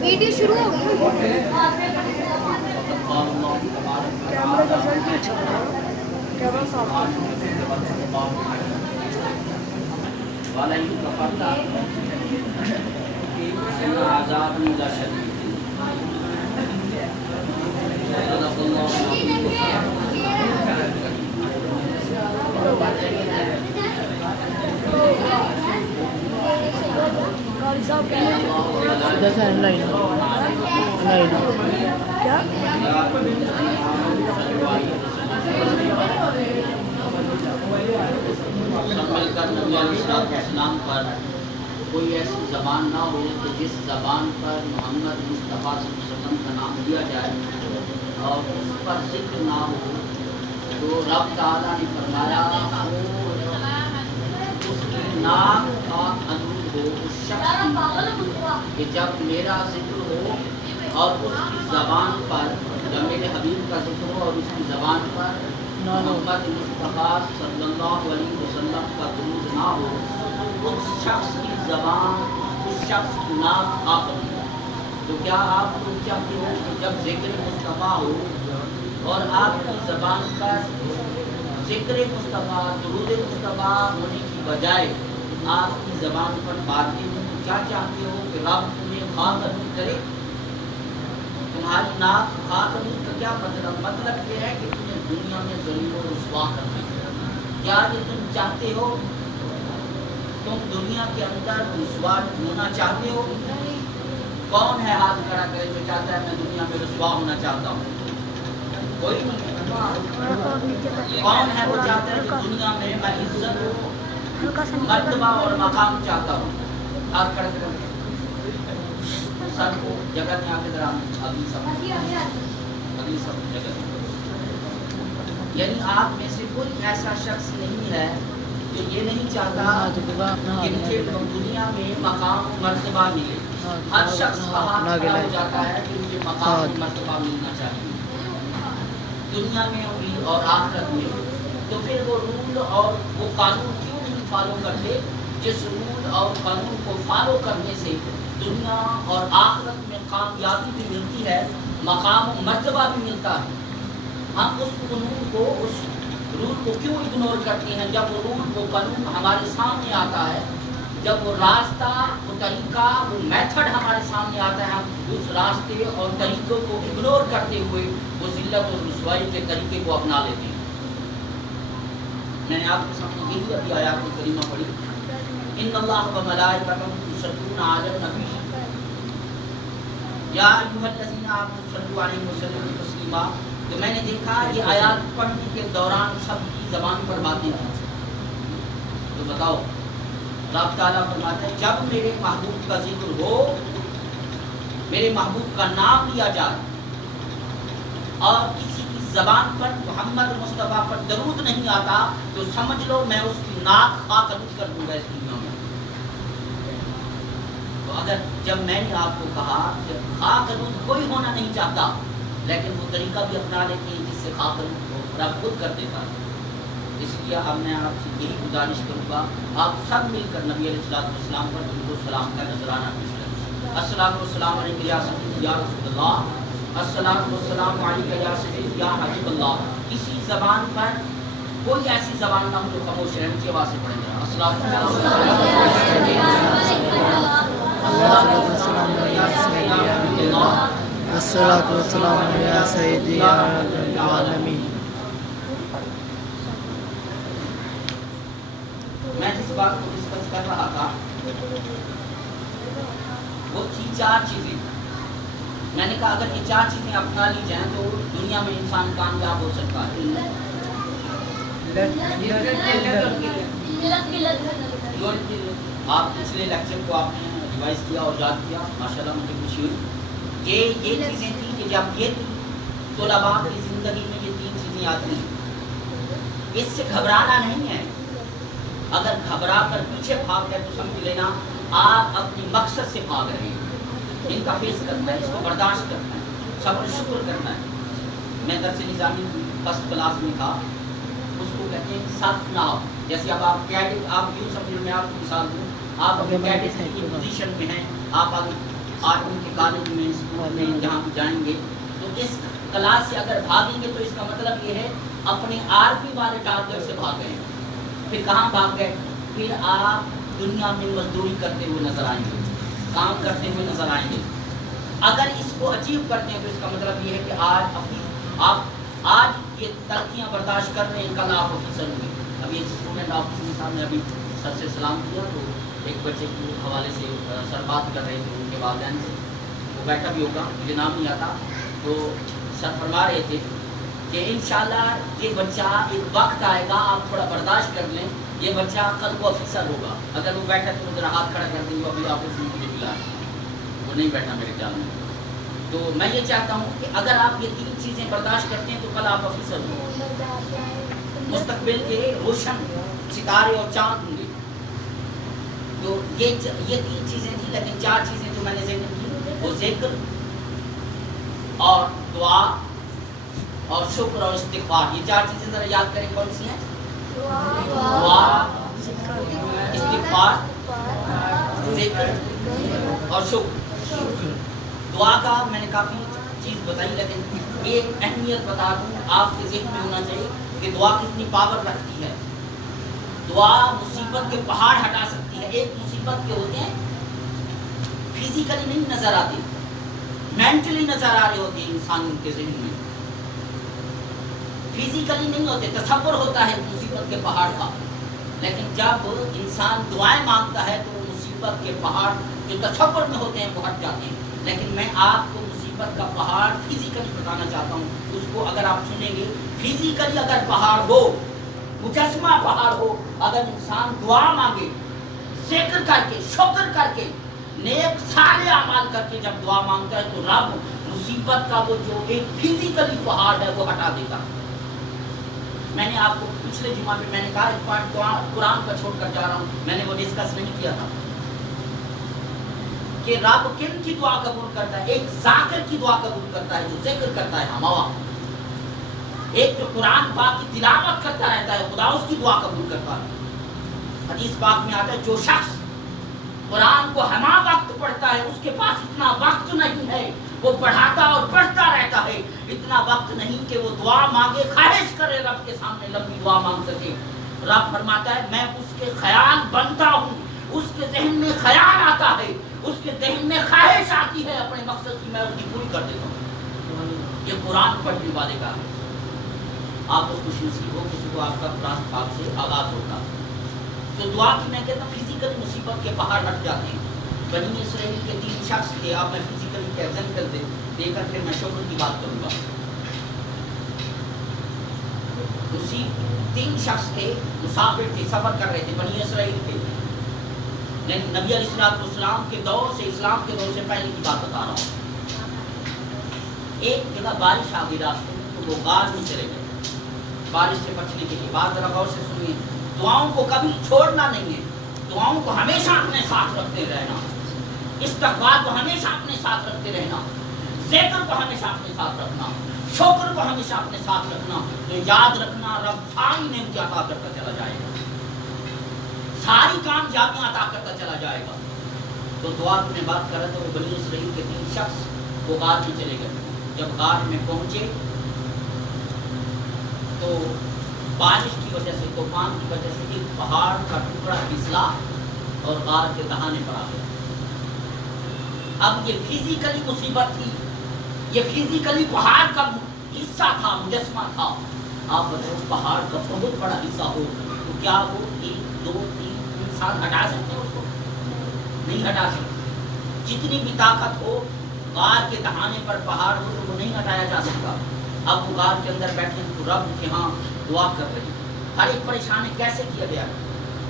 Video شروع ہو گئی. کیمرے کا فرنٹ بھی اچھا ہے. کیمرہ صاف ہے. قاری صاحب سیدھا سا لائن کیا سب مل کر نبی علیہ السلام پر کوئی ایسی زبان نہ ہو کہ جس زبان پر محمد مصطفیٰ صلی اللہ علیہ وسلم کا نام لیا جائے اور اس پر ذکر نہ ہو. تو رب تعالیٰ نے فرمایا اس کی نام کا انور ہو اس شخص کہ جب میرا ذکر ہو اور اس کی زبان پر، جب میرے حبیب کا ذکر ہو اور اس کی زبان پر محمد مصطفیٰ صلی اللہ علیہ وسلم کا درود نہ ہو، اس شخص کی زبان، اس شخص کی نام خاک ہو. تو کیا آپ لوگ چاہتے ہو کہ جب ذکر مصطفیٰ ہو اور آپ کی زبان پر ذکر مصطفیٰ، درود مصطفیٰ ہونے کی بجائے آپ کی زبان پر باتیں ہوں، تو کیا چاہتے ہو کہ رب تمہیں خاک کرے؟ تمہاری ناک خاک کا کیا مطلب؟ مطلب یہ ہے کہ تمہیں دنیا میں ذلیل و رسوا کرنا ہے. کیا یہ تم چاہتے ہو؟ تم دنیا کے اندر رسوا ہونا چاہتے ہو؟ کون ہے ہاتھ کھڑا کرے جو چاہتا ہے میں دنیا میں رسوا ہونا چاہتا ہوں؟ کوئی نہیں. کون ہے وہ چاہتا ہے کہ دنیا میں میں عزت، مرتبہ اور مقام چاہتا ہوں؟ ہاتھ کھڑا کرو. سب کو جگہ میں آ کے ذرا اگلی سب جگہ. یعنی آپ میں سے کوئی ایسا شخص نہیں ہے جو یہ نہیں چاہتا کہ مجھے دنیا میں مقام مرتبہ ملے. ہر شخص کا ہاتھ کھڑا ہو جاتا ہے کہ مجھے مقام مرتبہ ملنا چاہیے دنیا میں اور آخرت میں. تو پھر وہ رول اور وہ قانون کیوں نہیں فالو کرتے جس رول اور قانون کو فالو کرنے سے دنیا اور آخرت میں کامیابی بھی ملتی ہے، مقام و مرتبہ بھی ملتا ہے؟ ہم اس قانون کو، اس رول کو کیوں اگنور کرتے ہیں جب وہ رول، وہ قانون ہمارے سامنے آتا ہے، جب وہ راستہ، وہ طریقہ، وہ میتھڈ ہمارے سامنے آتا ہے، ہم اس راستے اور طریقوں کو اگنور کرتے ہوئے وہ ذلت اور رسوائی کے طریقے کو اپنا لیتے ہیں. میں نے آپ کے سامنے یہی ابھی آیات کریمہ پڑھی، ان اللہ و ملائکتہ یصلون علی النبی یا ایھا الذین آمنوا صلوا علیہ وسلم تسلیما. تو میں نے دیکھا یہ آیات پڑھنے کے دوران سب کی زبان پر باتیں تھیں. تو بتاؤ، رب تعالیٰ فرماتے ہیں جب میرے محبوب کا ذکر ہو، میرے محبوب کا نام لیا جائے اور کسی کی زبان پر محمد مصطفیٰ پر درود نہیں آتا، تو سمجھ لو میں اس کی ناک خاک کر دوں گا اس دنیا میں. تو اگر جب میں نے آپ کو کہا کہ خاک کوئی ہونا نہیں چاہتا، لیکن وہ طریقہ بھی اپنا لیتے ہیں جس سے خاک کو رب خود کر دیتا ہے. اس لیے اب میں آپ سے یہی گزارش کروں گا، آپ سب مل کر نبی علیہ السلام پر درود و سلام کا نذرانہ پیش کریں. الصلاۃ والسلام علیک یا سیدی یا رسول اللہ، الصلاۃ والسلام علیک یا سیدی یا حبیب اللہ. کسی زبان پر کوئی ایسی زبان نہ ہو جو خاموش رہے. اونچی آواز سے پڑھیں گے الصلاۃ الصلاۃ والسلام علی سیدی یا رب العالمین. میں جس بات کو ڈسکس کر رہا تھا وہ تھی 4 چیزیں. میں نے کہا اگر یہ 4 چیزیں اپنا لی جائیں تو دنیا میں انسان کامیاب ہو سکتا ہے. آپ پچھلے لیکچر کو آپ نے ریوائز کیا اور یاد کیا، ماشاءاللہ مجھے خوشی ہوئی. یہ چیزیں تھیں کہ جب یہ طلباء کی زندگی میں یہ 3 چیزیں آتی ہیں، اس سے گھبرانا نہیں ہے. اگر گھبرا کر پیچھے بھاگ گئے تو سمجھ لینا آپ اپنی مقصد سے بھاگ رہے ہیں. ان کا فیس کرنا ہے، اس کو برداشت کرنا ہے، صبر شکر کرنا ہے. میں درس نظامی فرسٹ کلاس میں تھا، اس کو کہتے ہیں صرف ناؤ. جیسے اب آپ کیڈٹ، آپ یوں سمجھ، میں آپ کو مثال دوں، آپ اپنے کیڈٹ کی پوزیشن میں ہیں، آپ آگے 8 کے کالج میں اسکول میں جہاں بھی جائیں گے تو اس کلاس سے اگر بھاگیں گے تو اس کا مطلب یہ ہے اپنے آرمی والے ٹارگیٹ سے بھاگ گئے. پھر کہاں بھاگ گئے؟ پھر آپ دنیا میں مزدوری کرتے ہوئے نظر آئیں گے, کام کرتے ہوئے نظر آئیں گے. اگر اس کو اچیو کرتے ہیں تو اس کا مطلب یہ ہے کہ آج یہ ترقیاں برداشت کر رہے ہیں, کل آپ آفیسر ہوں گے. ابھی اسٹوڈنٹ آفس میں تھا, میں ابھی سر سے سلام کیا تو ایک بچے کے حوالے سے سر بات کر رہے تھے ان کے والدین سے, وہ بیٹھا بھی ہوگا, مجھے نام نہیں آتا. تو سر فرما رہے تھے کہ انشاءاللہ یہ بچہ ایک وقت آئے گا, آپ تھوڑا برداشت کر لیں, یہ بچہ کل کو آفیسر ہوگا. اگر وہ بیٹھا تو ذرا ہاتھ کھڑا کر دیں گے, ابھی آفس میں مجھے ملا, وہ نہیں بیٹھا میرے خیال میں. تو میں یہ چاہتا ہوں کہ اگر آپ یہ 3 چیزیں برداشت کرتے ہیں تو کل آپ آفیسر ہوں گے, مستقبل کے روشن ستارے اور چاند ہوں گے. تو یہ 3 چیزیں تھیں, لیکن 4 چیزیں جو میں نے ذکر کی وہ ذکر اور دعا اور شکر اور استغفار, یہ 4 چیزیں ذرا یاد کریں کون سی ہیں؟ دعا, استغفار, ذکر اور شکر. دعا کا میں نے کافی چیز بتائی, لیکن ایک اہمیت بتا دوں, آپ کے ذہن میں ہونا چاہیے کہ دعا کتنی پاور رکھتی ہے. دعا مصیبت کے پہاڑ ہٹا سکتی ہے. ایک مصیبت کے ہوتے ہیں فزیکلی نہیں نظر آتے, مینٹلی نظر آ رہے ہوتے ہیں انسان کے ذہن میں, فزیکلی نہیں ہوتے. تصور ہوتا ہے مصیبت کے پہاڑ کا, لیکن جب انسان دعائیں مانگتا ہے تو وہ مصیبت کے پہاڑ جو تصور میں ہوتے ہیں وہ ہٹ جاتے ہیں. لیکن میں آپ کو مصیبت کا پہاڑ فزیکلی بتانا چاہتا ہوں. اس کو اگر آپ سنیں گے, فزیکلی اگر پہاڑ ہو, مجسمہ پہاڑ ہو, اگر انسان دعا مانگے, ذکر کر کے, شکر کر کے, نیک صالح اعمال کر کے جب دعا مانگتا ہے تو رب مصیبت کا وہ جو ایک فزیکلی پہاڑ ہے وہ ہٹا دیتا. میں نے آپ کو پچھلے جمعہ میں میں نے کہا ایک پوائنٹ قرآن کا چھوڑ کر جا رہا ہوں, میں نے وہ ڈسکس نہیں کیا تھا کہ رب کن کی دعا قبول کرتا ہے. ایک ذاکر کی دعا قبول کرتا ہے جو ذکر کرتا ہے ہموا, ایک جو قرآن پاک کی تلاوت کرتا رہتا ہے خدا اس کی دعا قبول کرتا ہے. حدیث پاک میں آتا ہے جو شخص قرآن کو ہما وقت پڑھتا ہے اس کے پاس اتنا وقت نہیں ہے, وہ پڑھاتا اور پڑھتا رہتا ہے, اتنا وقت نہیں کہ وہ دعا مانگے, خواہش کرے رب کے سامنے لمبی دعا مانگ سکے. رب فرماتا ہے میں اس کے خیال بنتا ہوں, اس کے ذہن میں خیال آتا ہے, اس کے ذہن میں خواہش آتی ہے اپنے مقصد کی, میں اس کی پوری کر دیتا ہوں. یہ قرآن پڑھنے والے کا ہے. آپ کو خوش نصیب ہو کسی کو آپ کا قرآن پاک سے آغاز ہوتا. تو دعا کی میں کہتا ہوں فزیکل مصیبت کے پہاڑ ہٹ جاتے ہیں. بنی اسرائیل کے 3 شخص تھے, آپ میں فزیکلی کا ایگزامپل دے کر پھر میں شکر کی بات کروں گا. اسی 3 شخص تھے, مسافر تھے, سفر کر رہے تھے بنی اسرائیل کے. نبی علیہ السلام کے دور سے, اسلام کے دور سے پہلے کی بات بتا رہا ہوں. ایک جگہ بارش آ گئی راستے میں تو وہ غار میں چلے گئے بارش سے بچنے کے لیے. بات ذرا غور سے سنیے, دعاؤں کو کبھی چھوڑنا نہیں ہے, دعاؤں کو ہمیشہ اپنے ساتھ رکھتے رہنا, استغفار کو ہمیشہ اپنے ساتھ رکھتے رہنا, ذکر کو ہمیشہ اپنے ساتھ رکھنا, شکر کو ہمیشہ اپنے ساتھ رکھنا. تو یاد رکھنا رب ساری نعمتیں عطا کرتا چلا جائے گا, ساری کامیابیاں عطا کرتا چلا جائے گا. تو دعا کی میں بات کر رہا تھا, وہ بنی اسرائیل کے 3 شخص وہ غار میں چلے گئے. جب غار میں پہنچے تو بارش کی وجہ سے, طوفان کی وجہ سے ایک پہاڑ کا ٹکڑا پھسلا اور غار کے دہانے پر آ گیا. اب یہ فزیکلی مصیبت تھی, یہ فزیکلی پہاڑ کا حصہ تھا, مجسمہ تھا. آپ بتاؤ پہاڑ کا بہت بڑا حصہ ہو تو کیا وہ 1 2 3 انسان ہٹا سکتے ہیں؟ اس کو نہیں ہٹا سکتے. جتنی بھی طاقت ہو, غار کے دہانے پر پہاڑ ہو تو وہ نہیں ہٹایا جا سکتا. اب وہ غار کے اندر بیٹھے تو رب کے ہاں دعا کر رہے ہیں. ہر ایک پریشانی کیسے کیا جائے,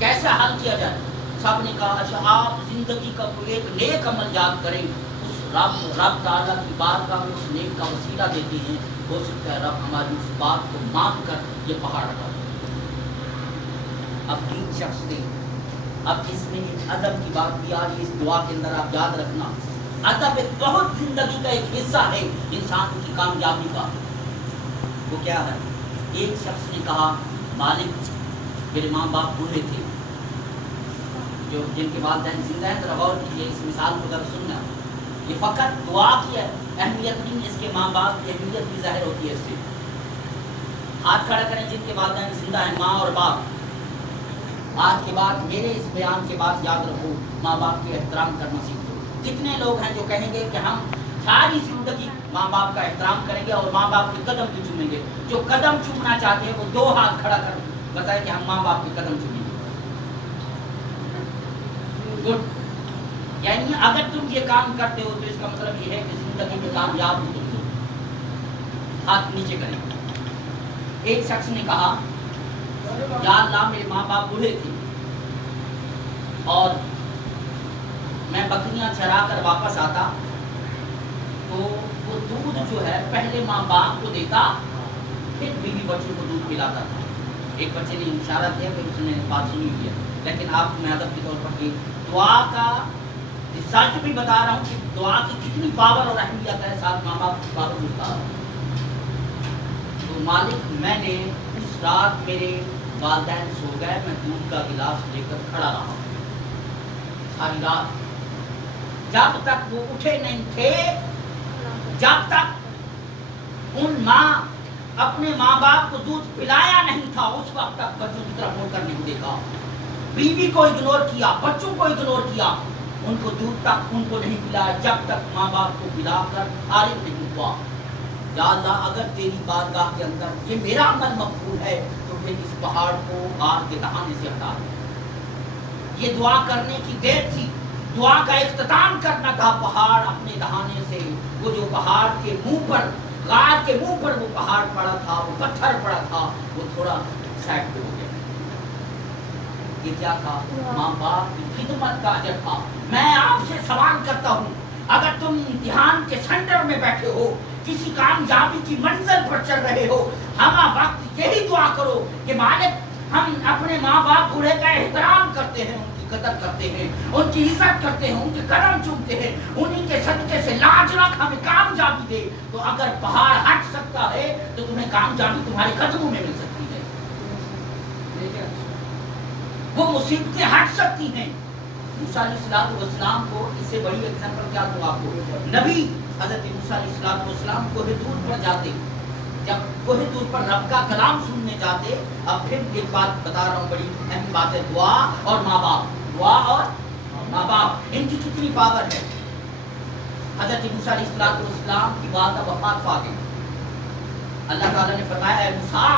کیسے حل کیا جائے. سب نے کہا اچھا آپ زندگی کا کوئی ایک نیک عمل یاد کریں, اس رب تعالیٰ کی بارگاہ میں اس نیک کا وسیلہ دیتے ہیں, ہو سکتا ہے رب ہماری اس بات کو مان کر یہ پہاڑ ہٹا دے. اب 3 شخص نے, اب اس میں ایک ادب کی بات بھی آ رہی ہے اس دعا کے اندر, آپ یاد رکھنا ادب ایک بہت زندگی کا ایک حصہ ہے انسان کی کامیابی کا. وہ کیا ہے؟ ایک شخص نے کہا مالک میرے ماں باپ بوڑھے تھے, جو جن کے والدین زندہ ہیں, ذرا غور کیجیے اس مثال کو ذرا سننا. یہ فقط دعا کی اہمیت نہیں، اس کے ماں باپ کی اہمیت بھی ظاہر ہوتی ہے اس سے۔ ہاتھ کھڑا کریں جن کے والدین زندہ ہیں، ماں اور باپ۔ آج کے بعد میرے اس بیان کے بعد یاد رکھو، ماں باپ کے احترام کرنا سیکھو۔ کتنے لوگ ہیں جو کہیں گے کہ ہم ساری زندگی ماں باپ کا احترام کریں گے اور ماں باپ کے قدم بھی چومیں گے؟ جو قدم چومنا چاہتے ہیں وہ 2 ہاتھ کھڑا کر بتائیں کہ ہم ماں باپ کے قدم چومیں گے۔ گڈ، یعنی اگر تم یہ کام کرتے ہو تو اس کا مطلب یہ ہے کہ زندگی میں کامیاب ہو تم۔ ہاتھ نیچے کریں۔ ایک شخص نے کہا یا اللہ میرے ماں باپ بوڑھے تھے اور میں بکریاں چرا کر واپس آتا تو وہ دودھ جو ہے پہلے ماں باپ کو دیتا، پھر بیوی بچوں کو دودھ پلاتا تھا۔ ایک بچے نے اشارہ کیا کہ اس نے بات سنی ہوئی ہے، لیکن آپ کو میں ادب کے طور پر دعا کا ریسرچ بھی بتا رہا ہوں کہ دعا کی کتنی پاور اور اہمیت ہے، ساتھ ماں باپ کی پاور بتا رہا ہوں۔ تو مالک میں نے اس رات میرے والدین سو گئے، میں دودھ کا گلاس لے کر کھڑا رہا ساری رات، جب تک وہ اٹھے نہیں تھے، جب تک ان ماں اپنے ماں باپ کو دودھ پلایا نہیں تھا، اس وقت تک بچوں کی طرف مڑ کر نہیں دیکھا۔ بیوی کو اگنور کیا، بچوں کو اگنور کیا، ان کو دودھ تک ان کو نہیں پلایا جب تک ماں باپ کو پلا کر فارغ نہیں ہوا۔ یا اللہ اگر تیری بارگاہ کے اندر یہ میرا عمل مقبول ہے تو پھر اس پہاڑ کو آگ کے دہانے سے ہٹا دے۔ یہ دعا کرنے کی دیر تھی، دعا کا اختتام کرنا تھا۔ پہاڑ اپنے دہانے سے، وہ جو پہاڑ کے منہ پر، غار کے منہ پر وہ پہاڑ پڑا تھا، وہ پتھر پڑا تھا، وہ تھوڑا سائڈ پہ ہو گیا۔ یہ کیا تھا؟ ماں باپ کی خدمت کا اجر تھا۔ میں آپ سے سوال کرتا ہوں، اگر تم امتحان کے سینٹر میں بیٹھے ہو، کسی کامیابی کی منزل پر چل رہے ہو، ہمہ وقت یہی دعا کرو کہ مالک ہم اپنے ماں باپ بوڑھے کا احترام کرتے ہیں، ان کی قدر کرتے ہیں، ان کی عزت کرتے ہیں، ان کے قدم چومتے ہیں، انہی کے صدقے سے لاج رکھ ہمیں کامیابی دے۔ تو اگر پہاڑ ہٹ سکتا ہے تو تمہیں کامیابی تمہارے قدموں میں مل سکتی ہے، وہ مصیبتیں ہٹ سکتی ہیں۔ موسیٰ علیہ السلام کو اس سے بڑی ایگزامپل کیا دوں آپ کو؟ نبی حضرت موسیٰ علیہ السلام کوہ طور پر جاتے، جب کوہ طور پر رب کا کلام سننے جاتے۔ اب پھر ایک بات بتا رہا ہوں، بڑی اہم بات ہے، دعا اور ماں باپ، دعا اور ماں باپ، ان کی کتنی پاور ہے۔ حضرت موسیٰ علیہ السلام کی والدہ وفات پا گئی۔ اللہ تعالیٰ نے فرمایا اے موسیٰ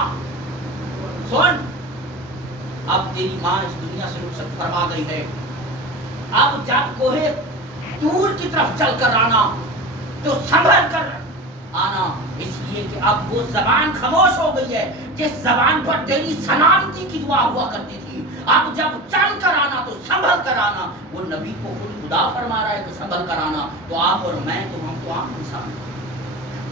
سن، اب تیری ماں اس دنیا سے رخصت فرما گئی ہے، اب جب کوہ طور کی طرف چل کر آنا تو سنبھل کر آنا، اس لیے کہ اب وہ زبان خاموش ہو گئی ہے جس زبان پر تیری سلامتی کی دعا ہوا کرتی تھی۔ اب جب چل کر آنا تو سنبھل کر آنا۔ وہ نبی کو خود خدا فرما رہا ہے کہ سنبھل کر آنا، تو آپ اور میں تو ہم تو عام انسان ہیں،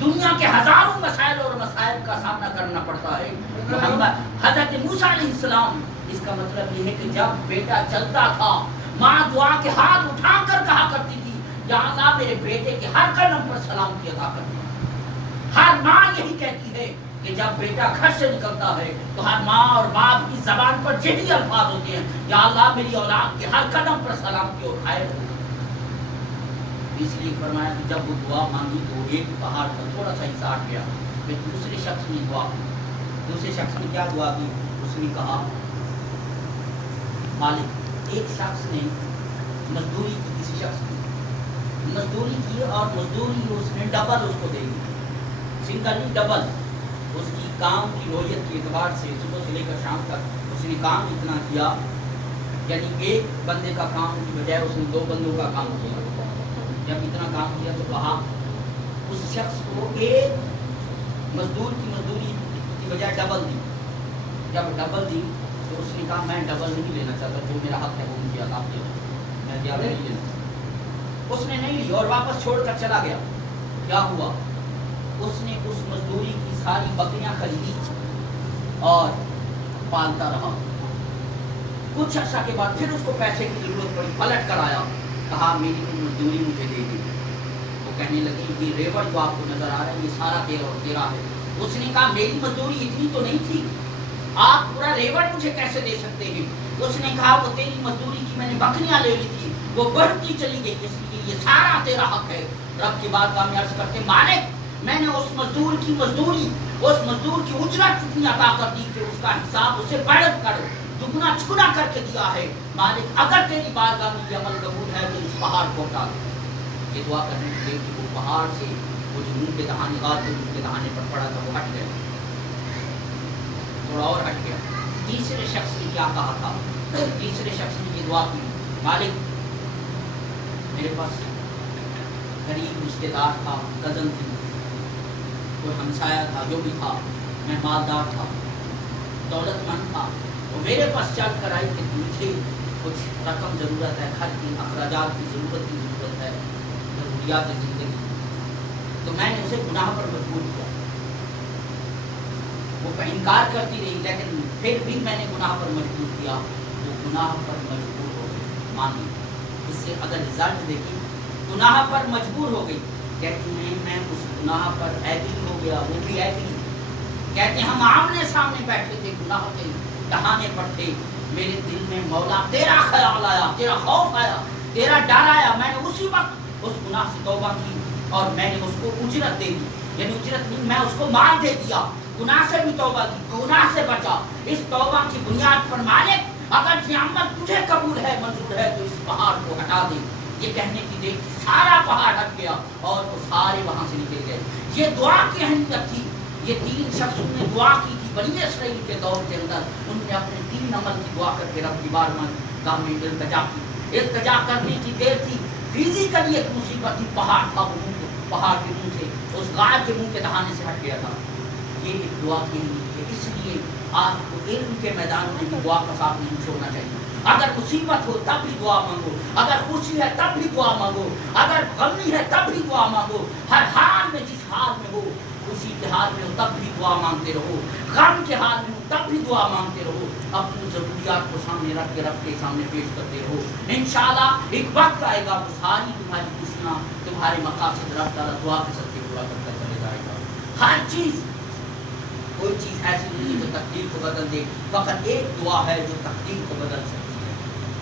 دنیا کے ہزاروں مسائل اور مسائل کا سامنا کرنا پڑتا ہے۔ محمد حضرت موسیٰ علیہ السلام، اس کا مطلب یہ ہے کہ جب بیٹا چلتا تھا، ماں دعا کے ہاتھ اٹھا کر کہا کرتی تھی یا اللہ میرے بیٹے کے ہر قدم پر سلامتی عطا کرنا۔ ہر ماں یہی کہتی ہے کہ جب بیٹا گھر سے نکلتا ہے تو ہر ماں اور باپ کی زبان پر یہی الفاظ ہوتے ہیں، یا اللہ میری اولاد کے ہر قدم پر سلامتی اور خیر ہو۔ اس لیے فرمایا کہ جب وہ دعا مانگی تو ایک پہاڑ پر تھوڑا سا حصہ ہٹ گیا، پھر دوسرے شخص نے دعا کی۔ دوسرے شخص نے کیا دعا کی؟ اس نے کہا مالک، ایک شخص نے مزدوری کی، کسی شخص نے مزدوری کی اور مزدوری اس نے ڈبل اس کو دے دی، سنگلی ڈبل۔ اس کی کام کی نوعیت کے اعتبار سے صبح سے لے کر شام تک اس نے کام اتنا کیا، یعنی ایک بندے کا کام کی بجائے اس نے 2 بندوں کا کام کیا۔ جب اتنا کام کیا تو کہا اس شخص کو ایک مزدور کی مزدوری کی بجائے ڈبل دی۔ جب ڈبل دی تو اس نے کہا میں ڈبل نہیں لینا چاہتا، جو میرا حق ہے وہ مجھے عطا دے، میں زیادہ نہیں لینا۔ اس نے نہیں لی اور واپس چھوڑ کر چلا گیا۔ کیا ہوا؟ اس نے اس مزدوری کی ساری بکریاں خریدی اور پالتا رہا۔ کچھ عرصہ کے بعد پھر اس کو پیسے کی ضرورت پڑی، پلٹ کر آیا، کہا میری مزدوری مجھے دے دی۔ وہ کہنے لگی یہ ریوڑ جو آپ کو نظر آ رہا ہے یہ سارا تیرا ہے۔ اس نے کہا میری مزدوری اتنی تو نہیں تھی، آپ پورا ریوڑ مجھے کیسے دے سکتے ہیں؟ اس نے کہا وہ تیری مزدوری کی میں نے بکریاں لے لی تھی، وہ بڑھتی چلی گئی، اس لیے یہ سارا تیرا حق ہے۔ رب کی بارگاہ میں عرض کرتے مالک میں نے اس مزدور کی مزدوری، اس مزدور کی اجرت اتنی عطا کر دی کہ اس کا حساب اسے بڑھ کر دگنا چگنا کر کے دیا ہے۔ مالک اگر تیری بارگاہ میں یہ عمل قبول ہے تو اس پہاڑ کو ہٹا دے۔ یہ دعا کرنے کے لیے کہ وہ پہاڑ سے وہ جو منہ کے دہانے غار کے منہ کے دہانے پر پڑا تھا وہ ہٹ گیا، تھوڑا اور ہٹ گیا۔ تیسرے شخص نے کیا کہا تھا؟ تیسرے شخص نے یہ دعا کی مالک میرے پاس قریب رشتے دار تھا، کزن تھی، کوئی ہمسایہ تھا، جو بھی تھا، میں مالدار تھا، دولت مند تھا، وہ میرے پاس چل کر آئی کہ مجھے کچھ رقم ضرورت ہے، گھر کی اخراجات کی ضرورت ہے، ضروریات زندگی، تو میں نے اسے گناہ پر مجبور کیا۔ وہ انکار کرتی رہی لیکن پھر بھی میں نے گناہ پر مجبور کیا، وہ گناہ پر مجبور ہو گئی، مانی۔ اس سے اگر رزلٹ دیکھی گناہ پر مجبور ہو گئی، کہتی ہیں میں اس گناہ پر ایگری ہو گیا، وہ بھی ایگری، کہتے ہیں ہم آمنے سامنے بیٹھے تھے، گناہ کے ڈہانے پر تھے، میرے دل میں مولا تیرا خیال آیا، تیرا خوف آیا، تیرا ڈر آیا، میں نے اسی وقت اس گناہ سے توبہ کی اور میں نے اس کو اجرت دے دی، یعنی اجرت نہیں، میں اس کو مال دے دیا، گناہ سے بھی توبہ کی، گناہ سے بچا۔ اس توبہ کی بنیاد پر مالک اگر یہ عمل تجھے قبول ہے، منظور ہے تو اس پہاڑ کو ہٹا دے۔ یہ کہنے کی دیر تھی، سارا پہاڑ ہٹ گیا اور وہ سارے وہاں سے نکل گئے۔ یہ دعا کی اہمیت تھی۔ یہ تین شخصوں نے دعا کی تھی بنی اسرائیل کے دور کے اندر، ان نے اپنے تین عمل کی دعا کر کے رب کی بارگاہ میں التجا کی۔ التجا کرنے کی دیر تھی، فزیکلی ایک مصیبت تھی، پہاڑ تھا، وہ پہاڑ کے منہ سے، اس غار کے منہ کے دہانے سے ہٹ گیا تھا۔ یہ ایک دعا کی ہے، اس لیے آپ کو علم کے میدان میں دعا کا ساتھ نہیں چھوڑنا چاہیے۔ اگر مصیبت ہو تب بھی دعا مانگو، اگر خوشی ہے تب بھی دعا مانگو، اگر غمی ہے تب بھی دعا مانگو، ہر حال میں جس حال میں ہو، خوشی کے حال میں ہو تب بھی دعا مانگتے رہو، غم کے حال میں ہو تب بھی دعا مانگتے رہو، اپنی ضروریات کو سامنے رکھ کے رب کے سامنے پیش کرتے رہو۔ انشاءاللہ ایک وقت آئے گا وہ ساری تمہاری خوشیاں، تمہارے مقاصد رب تعالیٰ دعا کے سب پورا کرتا چلے جائے گا۔ ہر چیز، کوئی چیز ایسی نہیں ہے جو تقدیر کو بدل دے، فقط ایک دعا ہے جو تقدیر کو بدل سکتی ہے۔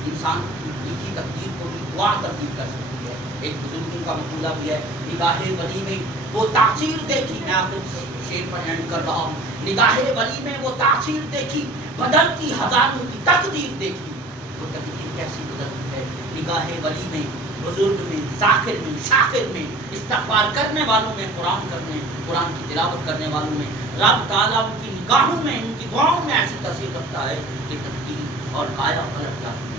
انسان کی لکھی تقدیر کو بھی دعا تبدیل کر سکتی ہے۔ ایک بزرگوں کا مقولہ بھی ہے، نگاہ ولی میں وہ تاثیر دیکھی، میں آپ کو شعر پر اینڈ کر رہا ہوں، نگاہ ولی میں وہ تاثیر دیکھی، بدلتی ہزاروں کی تقدیر دیکھی۔ وہ تقدیر کیسی بدلتی ہے؟ نگاہ ولی میں، بزرگ میں، ذاکر میں، شاکر میں، استغفار کرنے والوں میں، قرآن کی تلاوت کرنے والوں میں، رب تعالیٰ ان کی نگاہوں میں، ان کی دعاؤں میں ایسی تاثیر رکھتا ہے کہ تقدیر اور کایا پلٹ جاتی ہے۔